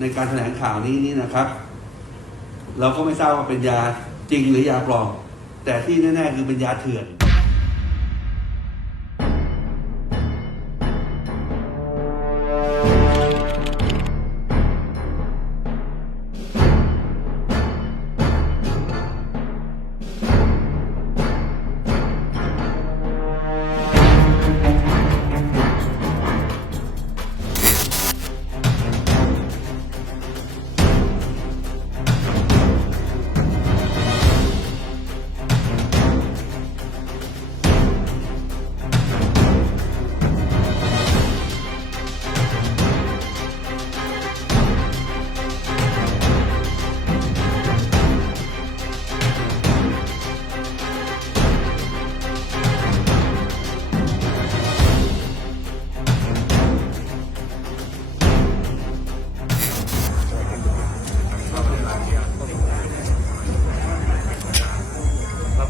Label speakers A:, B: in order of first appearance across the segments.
A: ในการแถลงข่าวนี้นี่นะครับ เราก็ไม่ทราบว่าเป็นยาจริงหรือยาปลอม แต่ที่แน่ๆคือเป็นยาเถื่อน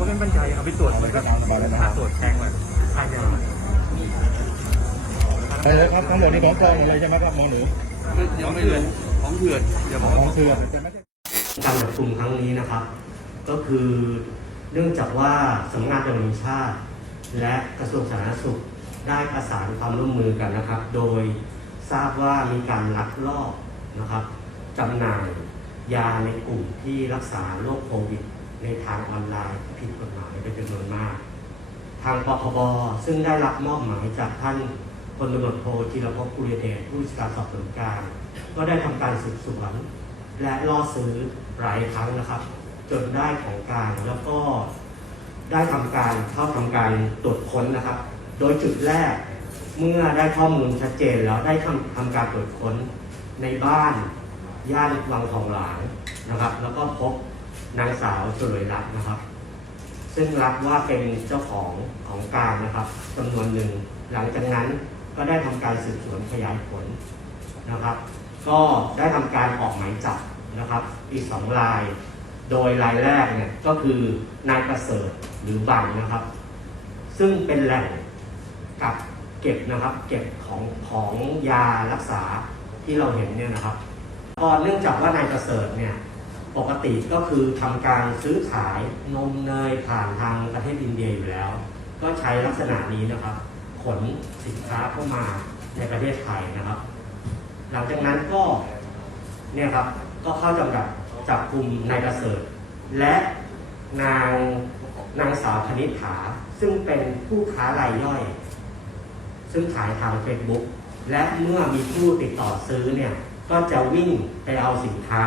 B: ไม่มั่นใจเอาไปตรวจมันก็หาตรวจแทงเลยทางยา
C: ไปเลยครับทั้งหมดนี่ของปลอมหมดเลยใช่ไหมครับหมอหนู
A: ยังไม่รู้ของเถื่อนอย่าบอก
C: ข
A: ว่า
C: องเถื่อนแต่ไม่ใช่
D: การประชุมครั้งนี้นะครับ ก็คือเนื่องจากว่าสำนักงานตำรวจแห่งชาติ และกระทรวงสาธารณสุขได้ประสานความร่วมมือกันนะครับ โดยทราบว่ามีการลักลอบนะครับจำหน่ายยาในกลุ่มที่รักษาโรคโควิด ในทางออนไลน์ผิดกฎหมายเป็นจำนวนมาก ทางปคบซึ่งได้รับมอบหมายจากท่านพลตำรวจโทจิรพกุลเดชผู้จัดการสอบสวนกลางก็ได้ทำการสืบสวนและล่อซื้อหลายครั้งนะครับ จนได้ของกลารแล้วก็ได้ทำการเข้าทำการตรวจค้นนะครับ โดยจุดแรกเมื่อได้ข้อมูลชัดเจนแล้วได้ทำทำการตรวจค้นในบ้านย่านวังทองหลางนะครับ แล้วก็พบ นางสาวฉลวยรัตน์นะครับ ซึ่งรับว่าเป็นเจ้าของของกลารนะครับจำนวนหนึ่ง หลังจากนั้นก็ได้ทำการสืบสวนขยายผลนะครับ ก็ได้ทำการออกหมายจับนะครับ อีกสองราย โดยรายแรกเนี่ยก็คือนายประเสริฐหรือบังนะครับ ซึ่งเป็นแหล่งกับเก็บนะครับ เก็บของของยารักษาที่เราเห็นเนี่ยนะครับก็เนื่องจากว่านายประเสริฐเนี่ย ปกติก็คือทำการซื้อขายนมเนยผ่านทางประเทศอินเดียอยู่แล้ว ก็ใช้ลักษณะนี้นะครับ ขนสินค้าเข้ามาในประเทศไทยนะครับ หลังจากนั้นก็เนี่ยครับก็เข้าจำกัดจับกลุ่มนายประเสริฐและนางนางสาวคณิษฐาซึ่งเป็นผู้ค้ารายย่อย ซึ่งขายทาง Facebook และเมื่อมีผู้ติดต่อซื้อเนี่ยก็จะวิ่งไปเอาสินค้า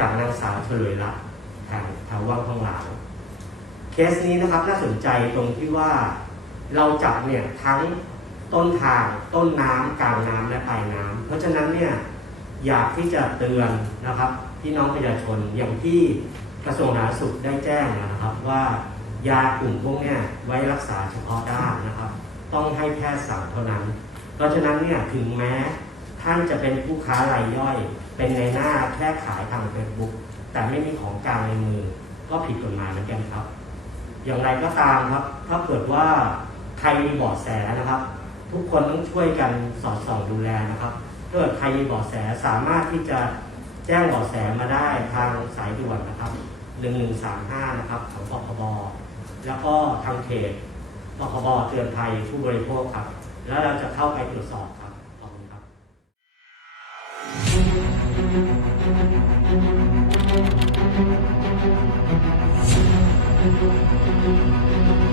D: จากนางสาวเฉลยรัตน์แถวแถววังทองหลางเคสนี้นะครับน่าสนใจตรงที่ว่าเราจับเนี่ยทั้งต้นทางต้นน้ำกลางน้ำและปลายน้ำเพราะฉะนั้นเนี่ยอยากที่จะเตือนนะครับพี่น้องประชาชนอย่างที่กระทรวงสาธารณสุขได้แจ้งนะครับว่ายากลุ่มพวกเนี้ยไว้รักษาเฉพาะด้านนะครับ ต้องให้แพทย์สั่งเท่านั้น เพราะฉะนั้นเนี่ยถึงแม้ ท่านจะเป็นผู้ค้ารายย่อย เป็นในหน้าแค่ขายทางเฟซบุ๊กแต่ไม่มีของกลางในมือ ก็ผิดกฎหมายเหมือนกันครับ อย่างไรก็ตามครับ ถ้าเกิดว่าใครมีบาะแสนะครับ ทุกคนต้องช่วยกันสอดส่องดูแลนะครับถ้าเกิดใครมีบาะแสสามารถที่จะแจ้งบาะแสมาได้ทางสายด่วนนะครับ1135นะครับของปคบแล้วก็ทางเพจปคบเตือนภัยผู้บริโภคครับ แล้วเราจะเข้าไปตรวจสอบ
E: Thank you.